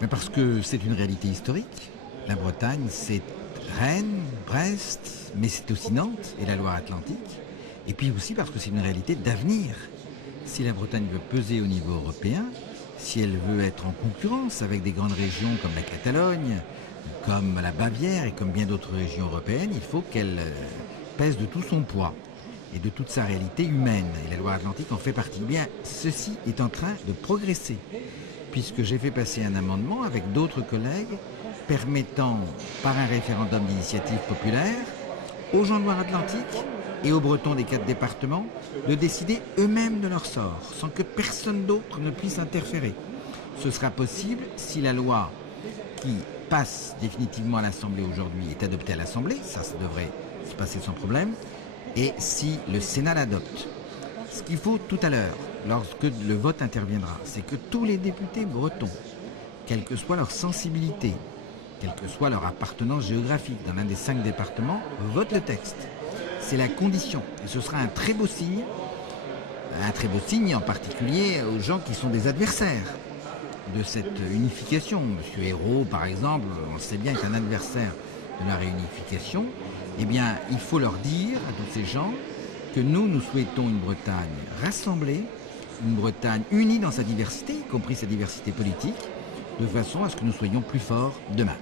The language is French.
Mais parce que c'est une réalité historique. La Bretagne, c'est Rennes, Brest, mais c'est aussi Nantes et la Loire-Atlantique. Et puis aussi parce que c'est une réalité d'avenir. Si la Bretagne veut peser au niveau européen, si elle veut être en concurrence avec des grandes régions comme la Catalogne, comme la Bavière et comme bien d'autres régions européennes, il faut qu'elle pèse de tout son poids et de toute sa réalité humaine. Et la Loire-Atlantique en fait partie. Bien, ceci est en train de progresser, puisque j'ai fait passer un amendement avec d'autres collègues permettant, par un référendum d'initiative populaire, aux gens de Loire-Atlantique et aux Bretons des 4 départements de décider eux-mêmes de leur sort, sans que personne d'autre ne puisse interférer. Ce sera possible si la loi qui passe définitivement à l'Assemblée aujourd'hui est adoptée à l'Assemblée, ça devrait se passer sans problème, et si le Sénat l'adopte. Ce qu'il faut tout à l'heure, lorsque le vote interviendra, c'est que tous les députés bretons, quelle que soit leur sensibilité, quelle que soit leur appartenance géographique dans l'un des 5 départements, votent le texte. C'est la condition. Et ce sera un très beau signe en particulier aux gens qui sont des adversaires de cette unification. Monsieur Hérault, par exemple, on le sait bien, est un adversaire de la réunification. Eh bien, il faut leur dire à tous ces gens que nous souhaitons une Bretagne rassemblée, une Bretagne unie dans sa diversité, y compris sa diversité politique, de façon à ce que nous soyons plus forts demain.